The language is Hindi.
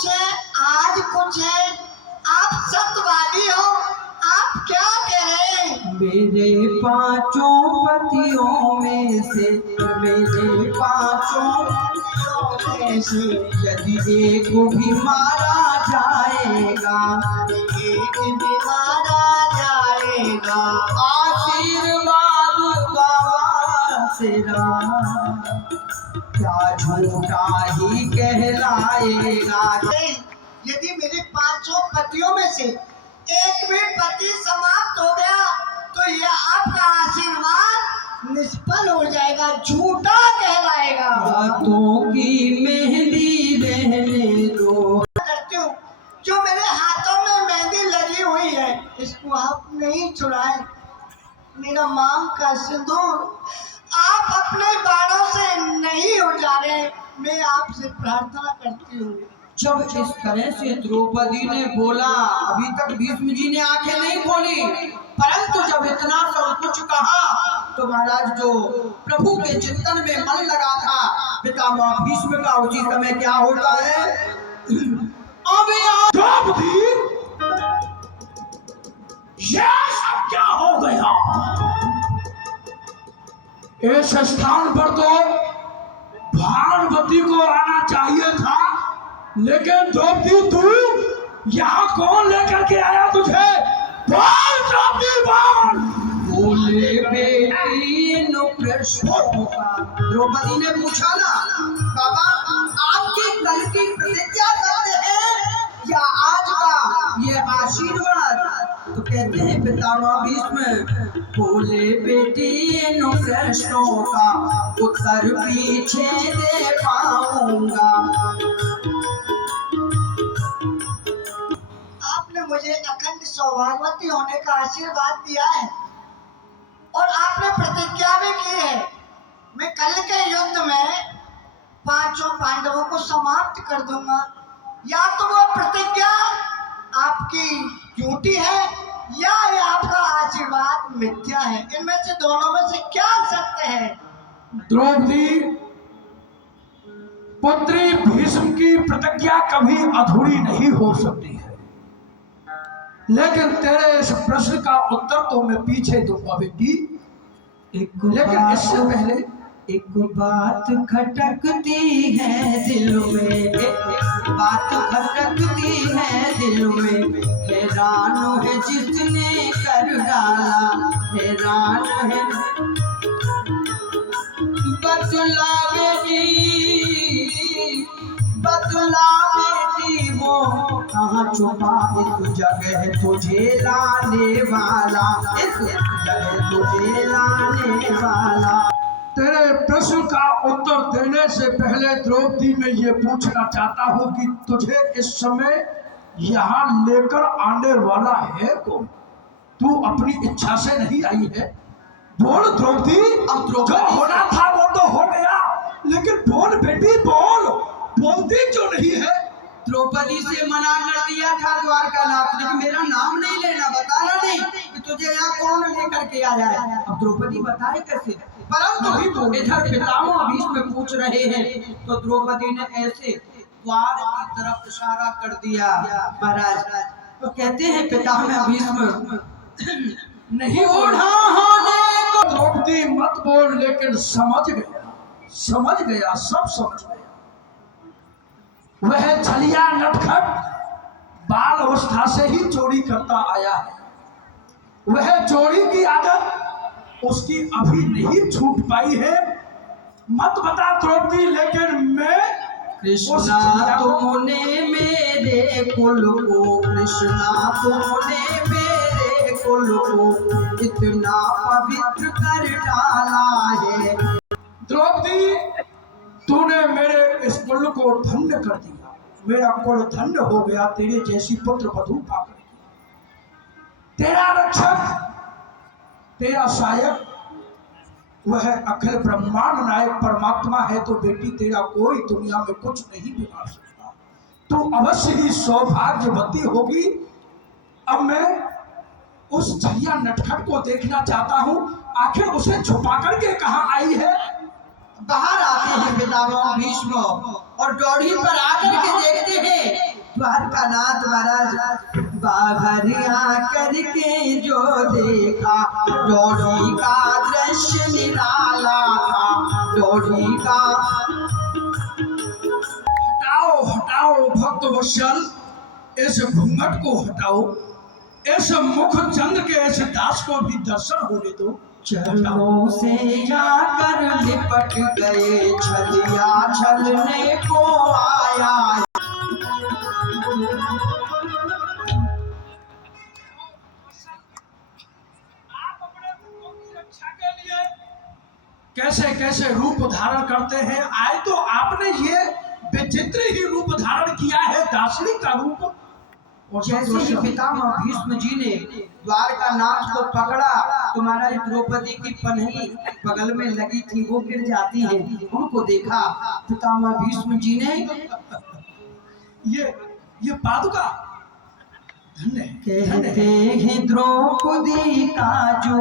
कुछ है, आज कुछ है। आप सत्यवादी हो, आप क्या कह रहे हैं? मेरे पांचों पतियों में से, मेरे पांचों पतियों में से यदि एक भी मारा जाएगा, एक भी मारा जाएगा, आशीर्वाद बाबा तेरा क्या झूठा ही कहलाएगा। यदि मेरे पांचों पतियों में से एक भी पति समाप्त हो गया तो यह आपका आशीर्वाद निष्फल हो जाएगा, झूठा कहलाएगा। हाथों की मेहंदी रहने दो। करती हूँ, जो मेरे हाथों में मेहंदी लगी हुई है इसको आप नहीं छुड़ाए। मेरा मांग का सिंदूर आप अपने बालों से नहीं उड़ा रहे, मैं आपसे प्रार्थना करती हूँ। जब इस तरह से द्रौपदी ने बोला, अभी तक भीष्म जी ने आंखें नहीं खोली, परंतु जब इतना सब कुछ कहा तो महाराज जो प्रभु के चिंतन में मन लगा था पितामह भीष्म का उसी समय क्या होता है, द्रौपदी ये सब क्या हो गया? इस स्थान पर तो भानुमति को आना चाहिए था, लेकिन द्रौपदी तू यहाँ कौन लेकर के आया तुझे? बोल द्रौपदी बोल। बोले बेटी नो प्रश्नों का। द्रौपदी ने पूछा ना, बाबा आपके कल की प्रतिज्ञा करते हैं या आज का ये आशीर्वाद? तो कहते हैं पितामह भीष्म, बोले बेटी इन प्रश्नों का उत्तर पीछे दे पाऊंगा। आपने मुझे अखंड सौभाग्यवती होने का आशीर्वाद दिया है और आपने प्रतिज्ञा भी की है, मैं कल के युद्ध में पांचों पांडवों को समाप्त कर दूंगा। या तो वो प्रतिज्ञा आपकी झूठी है या ये आपका आशीर्वाद मिथ्या है, इनमें से दोनों में से क्या सत्य है? द्रौपदी पुत्री भीष्म की प्रतिज्ञा कभी अधूरी नहीं हो सकती है, लेकिन तेरे इस प्रश्न का उत्तर तो मैं पीछे दूंगा बेटी। लेकिन इससे पहले एक बात खटकती है दिल में, एक बात खटकती है दिल में, हैरान है जिसने कर डाला, हैरान है। बदला बेटी वो कहाँ छुपा इस जगह तुझे लाने वाला, इस जगह तुझे लाने वाला। तेरे प्रश्न का उत्तर देने से पहले द्रौपदी मैं ये पूछना चाहता हूँ कि तुझे इस समय यहाँ लेकर आने वाला है कौन? तू अपनी इच्छा से नहीं आई है। बोल द्रौपदी, अब जो होना था वो तो हो गया, लेकिन बोल बेटी बोल, बोलती क्यों नहीं है? द्रौपदी से मना कर दिया था द्वारकानाथ ने कि मेरा नाम नहीं लेना, बताना नहीं कि तुझे यहाँ कौन लेकर के आया है। अब द्रौपदी बताए कैसे? परंतु इधर पितामह भीष्म पूछ रहे हैं तो द्रौपदी ने ऐसे द्वार की तरफ इशारा कर दिया। महाराज तो कहते हैं पितामह भीष्म, नहीं ओढ़ा होने को। द्रौपदी मत बोल, लेकिन समझ गया, सब समझ गया। वह छलिया नटखट बाल अवस्था से ही चोरी करता आया है। वह चोरी की आदत उसकी अभी नहीं छूट पाई है। मत बता द्रौपदी, लेकिन मैं कृष्णा तुमने मेरे कुल को, कृष्णा तुमने मेरे कुल को इतना पवित्र कर डाला है। द्रौपदी तूने मेरे इस कुल को धन्य कर दिया, मेरा कुल धन्य हो गया तेरे जैसी पुत्र वधू पाकर। तेरा रक्षक, तेरा सहायक वह अखिल ब्रह्मांड नायक परमात्मा है, तो बेटी तेरा कोई दुनिया में कुछ नहीं बिगाड़ सकता। तू अवश्य ही सौभाग्यवती होगी। अब मैं उस छलिया नटखट को देखना चाहता हूँ, आखिर उसे छुपा करके कहाँ आई है। बाहर आते हैं पितामह भीष्म और डोरी पर आकर के देखते हैं द्वारकानाथ महाराज बाहर आकर के जो देखा डोली का दृश्य निराला था। डोली का हटाओ हटाओ भक्त वत्सल, इस घूंघट को हटाओ, इस मुख चंद के इस दास को भी दर्शन होने दो। चरणों से जाकर लिपट गए, छलिया छलने को आया। कैसे कैसे रूप धारण करते हैं। आए तो आपने ये विचित्र ही रूप धारण किया है, दासरी का रूप। और जैसे ही पितामह भीष्म जी ने द्वारकानाथ को पकड़ा तो महाराज द्रौपदी की पन्ही बगल में लगी थी, वो गिर जाती है। उनको देखा पितामह भीष्म जी ने, ये पादुका धन्य कहते हैं द्रौपदी का जो